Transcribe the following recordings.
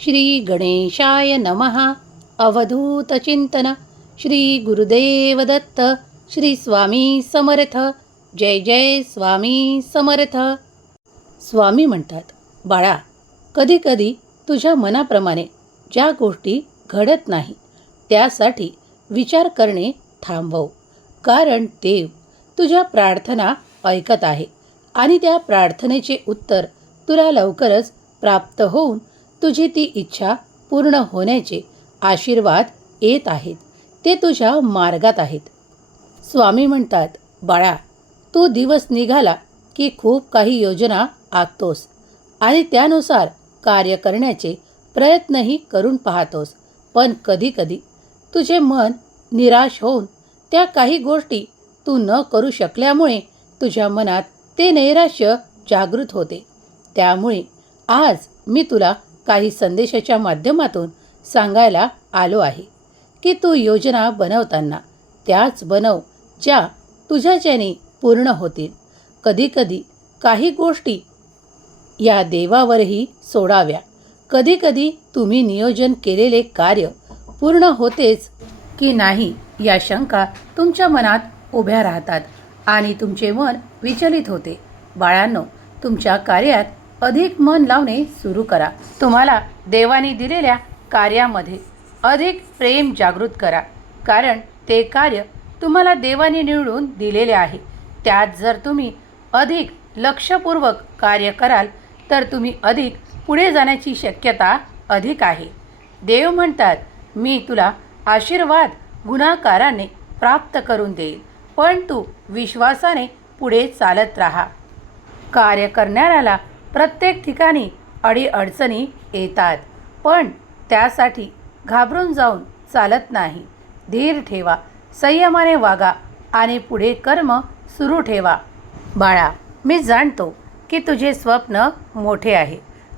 श्री गणेशाय नमः अवधूतचिंतन श्री गुरुदेव दत्त श्री स्वामी समर्थ. जय जय स्वामी समर्थ. स्वामी म्हणतात बाळा कधीकधी तुझ्या मनाप्रमाणे ज्या गोष्टी घडत नाही त्यासाठी विचार करणे थांबव. कारण देव तुझ्या प्रार्थना ऐकत आहे आणि त्या प्रार्थनेचे उत्तर तुला लवकरच प्राप्त होऊन तुझी ती इच्छा पूर्ण होण्याचे आशीर्वाद येत आहेत. ते तुझ्या मार्गात आहेत. स्वामी म्हणतात बाळा तू दिवस निघाला की खूप काही योजना आखतोस आणि त्यानुसार कार्य करण्याचे प्रयत्नही करून पाहतोस. पण कधीकधी तुझे मन निराश होऊन त्या काही गोष्टी तू न करू शकल्यामुळे तुझ्या मनात ते नैराश्य जागृत होते. त्यामुळे आज मी तुला काही संदेशाच्या माध्यमातून सांगायला आलो आहे. की तू योजना बनवताना त्याच बनव ज्या तुझ्याच्याने पूर्ण होतील. कधीकधी काही गोष्टी या देवावरही सोडाव्या. कधीकधी तुम्ही नियोजन केलेले कार्य पूर्ण होतेच की नाही या शंका तुमच्या मनात उभ्या राहतात आणि तुमचे मन विचलित होते. बाळांनो तुमच्या कार्यात अधिक मन लावणे सुरू करा. तुम्हाला देवाने दिलेल्या कार्यामध्ये अधिक प्रेम जागृत करा. कारण ते कार्य तुम्हाला देवाने निवडून दिलेले आहे. त्यात जर तुम्ही अधिक लक्षपूर्वक कार्य कराल तर तुम्ही अधिक पुढे जाण्याची शक्यता अधिक आहे. देव म्हणतात मी तुला आशीर्वाद गुणाकाराने प्राप्त करून देईल पण तू विश्वासाने पुढे चालत राहा. कार्य करणाऱ्याला प्रत्येक ठिकाणी अडीअडचणी येतात पण त्यासाठी घाबरून जाऊन चालत नाही. धीर ठेवा संयमाने वागा आणि पुढे कर्म सुरू ठेवा. बाळा मी जाणतो की तुझे स्वप्न मोठे आहे.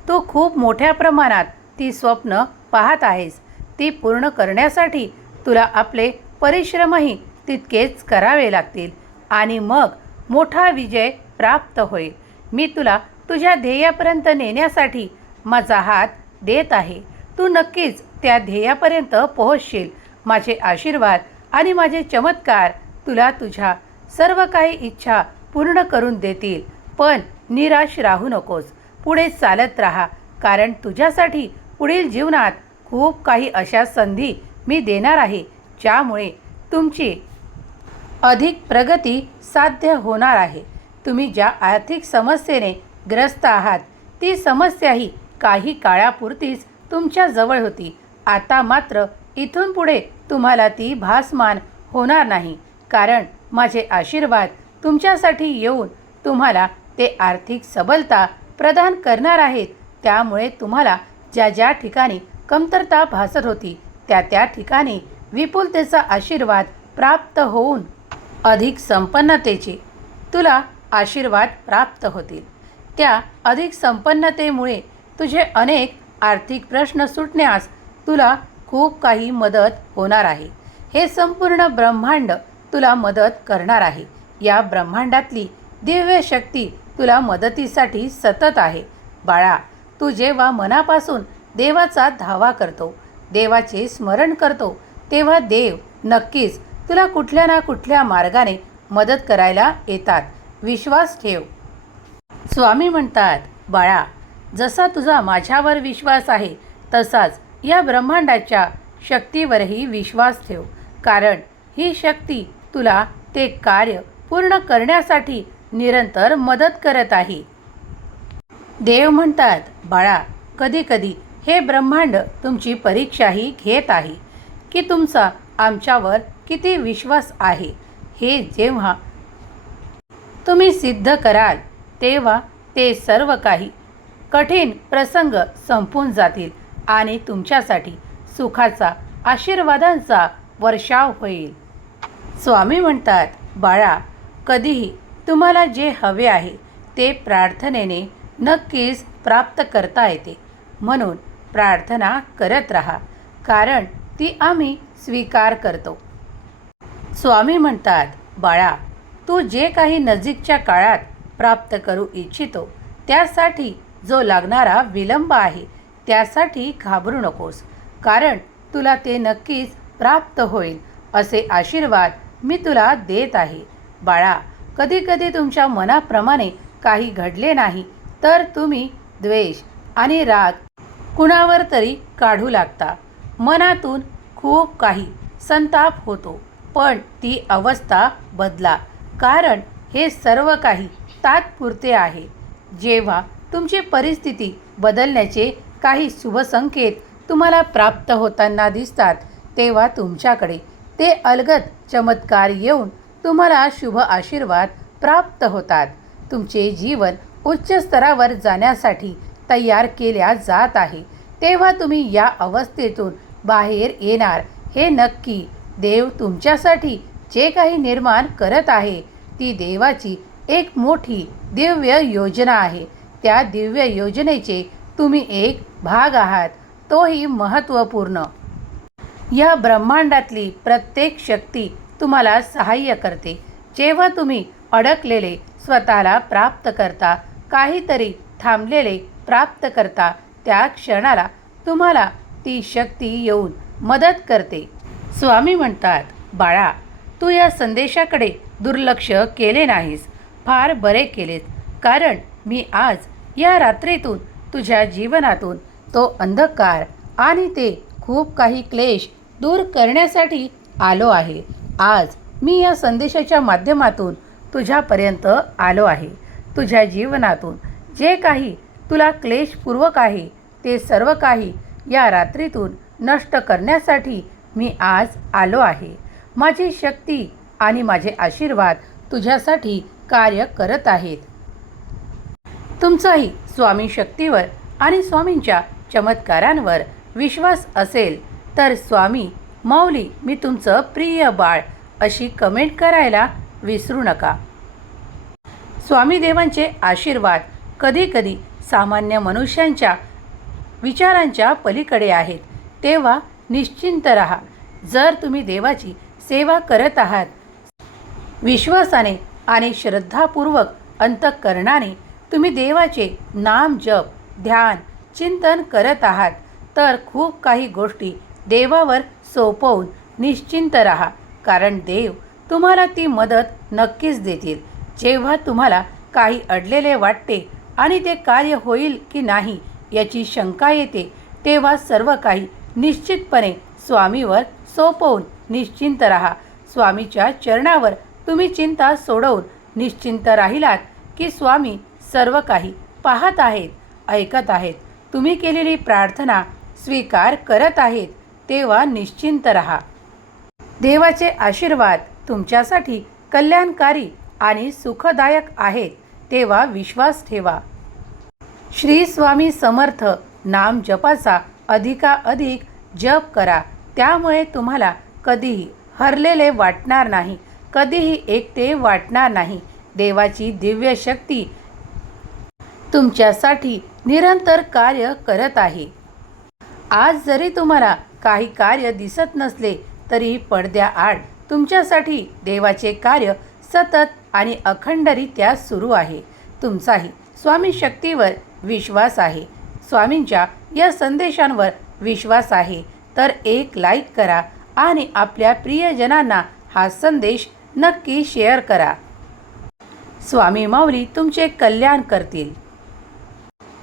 तू खूप मोठ्या प्रमाणात ती स्वप्न पाहत आहेस. ती पूर्ण करण्यासाठी तुला आपले परिश्रमही तितकेच करावे लागतील आणि मग मोठा विजय प्राप्त होईल. मी तुला तुझ्या ध्येयापर्यंत नेण्यासाठी माझा हात देत आहे. तू नक्कीच त्या ध्येयापर्यंत पोहोचशील. माझे आशीर्वाद आणि माझे चमत्कार तुला तुझ्या सर्व काही इच्छा पूर्ण करून देतील. पण निराश राहू नकोस. पुढे चालत राहा. कारण तुझ्यासाठी पुढील जीवनात खूप काही अशा संधी मी देणार आहे ज्यामुळे तुमची अधिक प्रगती साध्य होणार आहे. तुम्ही ज्या आर्थिक समस्येने ग्रस्त आहात. ती समस्याही काही काळापुरतीच तुमच्या जवळ होती. आता मात्र इथून पुढे तुम्हाला ती भासमान होणार नाही. कारण माझे आशीर्वाद तुमच्यासाठी येऊन तुम्हाला ते आर्थिक सबलता प्रदान करणार आहेत. त्यामुळे तुम्हाला ज्या ज्या ठिकाणी कमतरता भासत होती त्या त्या ठिकाणी विपुलतेचा आशीर्वाद प्राप्त होऊन अधिक संपन्नतेचे तुला आशीर्वाद प्राप्त होतील. त्या अधिक संपन्नतेमुळे तुझे अनेक आर्थिक प्रश्न सुटण्यास तुला खूप काही मदत होणार आहे. हे संपूर्ण ब्रह्मांड तुला मदत करणार आहे. या ब्रह्मांडातली दिव्य शक्ती तुला मदतीसाठी सतत आहे. बाळा तू जेव्हा मनापासून देवाचा धावा करतो देवाचे स्मरण करतो तेव्हा देव नक्कीच तुला कुठल्या ना कुठल्या मार्गाने मदत करायला येतात. विश्वास ठेव. स्वामी म्हणतात बाळा जसा तुझा माझ्यावर विश्वास आहे तसाच या ब्रह्मांडाच्या शक्तीवरही विश्वास ठेव. कारण ही शक्ती तुला ते कार्य पूर्ण करण्यासाठी निरंतर मदत करत आहे. देव म्हणतात बाळा कधीकधी हे ब्रह्मांड तुमची परीक्षाही घेत आहे की तुमचा आमच्यावर किती विश्वास आहे. हे जेव्हा तुम्ही सिद्ध कराल तेव्हा ते सर्व काही कठीण प्रसंग संपून जातील आणि तुमच्यासाठी सुखाचा आशीर्वादांचा वर्षाव होईल. स्वामी म्हणतात बाळा कधीही तुम्हाला जे हवे आहे ते प्रार्थनेने नक्कीच प्राप्त करता येते. म्हणून प्रार्थना करत राहा कारण ती आम्ही स्वीकार करतो. स्वामी म्हणतात बाळा तू जे काही नजीकच्या काळात प्राप्त करू इच्छितो. त्यासाठी जो लागणारा विलंब आहे त्यासाठी घाबरू नकोस. कारण तुला ते नक्कीच प्राप्त होईल असे आशीर्वाद मी तुला देत आहे. बाळा कधीकधी तुमच्या मनाप्रमाणे काही घडले नाही तर तुम्ही द्वेष आणि राग कुणावर तरी काढू लागता. मनातून खूप काही संताप होतो पण ती अवस्था बदला. कारण हे सर्व काही तात्पुरते आहे. जेव्हा तुमची परिस्थिती बदलण्याचे काही शुभसंकेत तुम्हाला प्राप्त होताना दिसतात तेव्हा तुमच्याकडे ते अलगद चमत्कार येऊन तुम्हाला शुभ आशीर्वाद प्राप्त होतात. तुमचे जीवन उच्च स्तरावर जाण्यासाठी तयार केल्या जात आहे. तेव्हा तुम्ही या अवस्थेतून बाहेर येणार हे नक्की देव तुमच्यासाठी जे काही निर्माण करत आहे ती देवाची एक मोठी दिव्य योजना आहे. त्या दिव्य योजनेचे तुम्ही एक भाग आहात. तोही महत्त्वपूर्ण. या ब्रह्मांडातली प्रत्येक शक्ती तुम्हाला सहाय्य करते. जेव्हा तुम्ही अडकलेले स्वतःला प्राप्त करता काहीतरी थांबलेले प्राप्त करता त्या क्षणाला तुम्हाला ती शक्ती येऊन मदत करते. स्वामी म्हणतात बाळा तू या संदेशाकडे दुर्लक्ष केले नाहीस. फार बरे केलेत. कारण मी आज या रात्रीतून तुझ्या जीवनातून तो अंधकार आणि ते खूप काही क्लेश दूर करण्यासाठी आलो आहे. आज मी या संदेशाच्या माध्यमातून तुझ्यापर्यंत आलो आहे. तुझ्या जीवनातून जे काही तुला क्लेशपूर्वक आहे ते सर्व काही या रात्रीतून नष्ट करण्यासाठी मी आज आलो आहे. माझी शक्ती आणि माझे आशीर्वाद तुझ्यासाठी कार्य करत आहेत. तुमचाही स्वामी शक्तीवर आणि स्वामींच्या चमत्कारांवर विश्वास असेल तर स्वामी माऊली मी तुमचं प्रिय बाळ अशी कमेंट करायला विसरू नका. स्वामी देवांचे आशीर्वाद कधीकधी सामान्य मनुष्यांच्या विचारांच्या पलीकडे आहेत. तेव्हा निश्चिंत राहा. जर तुम्ही देवाची सेवा करत आहात विश्वासाने आणि श्रद्धापूर्वक अंतःकरणाने तुम्ही देवाचे नाम जप ध्यान चिंतन करत आहात तर खूप काही गोष्टी देवावर सोपवून निश्चिंत राहा कारण देव तुम्हाला ती मदत नक्कीच देतील. जेव्हा तुम्हाला काही अडलेले वाटते आणि ते कार्य होईल की नाही याची शंका येते तेव्हा सर्व काही निश्चितपणे स्वामीवर सोपवून निश्चिंत राहा. स्वामीच्या चरणावर तुम्ही चिंता सोडवून निश्चिंत राहिलात की स्वामी सर्व काही पाहत आहेत ऐकत आहेत. तुम्ही केलेली प्रार्थना स्वीकार करत आहेत तेव्हा निश्चिंत राहा. देवाचे आशीर्वाद तुमच्यासाठी कल्याणकारी आणि सुखदायक आहेत तेव्हा विश्वास ठेवा. श्री स्वामी समर्थ नाम जपाचा अधिकाधिक जप करा त्यामुळे तुम्हाला कधीही हरलेले वाटणार नाही. कधीही एकटे वाटणार नाही. देवाची दिव्य शक्ती तुमच्यासाठी निरंतर कार्य करत आहे. आज जरी तुम्हाला काही कार्य दिसत नसले तरी पडद्याआड तुमच्यासाठी देवाचे कार्य सतत आणि अखंडरित्या सुरू आहे. तुमचाही स्वामी शक्तीवर विश्वास आहे. स्वामींच्या या संदेशांवर विश्वास आहे. तर एक लाईक करा आणि आपल्या प्रियजनांना हा संदेश नक्की शेअर करा. स्वामी माऊली तुमचे कल्याण करतील.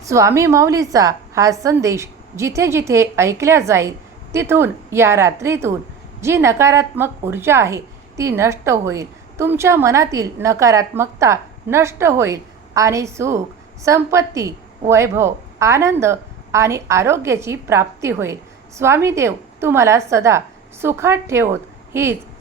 स्वामी माऊलीचा हा संदेश जिथे जिथे ऐकल्या जाईल तिथून या रात्रीतून जी नकारात्मक ऊर्जा आहे ती नष्ट होईल. तुमच्या मनातील नकारात्मकता नष्ट होईल आणि सुख संपत्ती वैभव आनंद आणि आरोग्याची प्राप्ती होईल. स्वामी देव तुम्हाला सदा सुखात ठेवत. हीच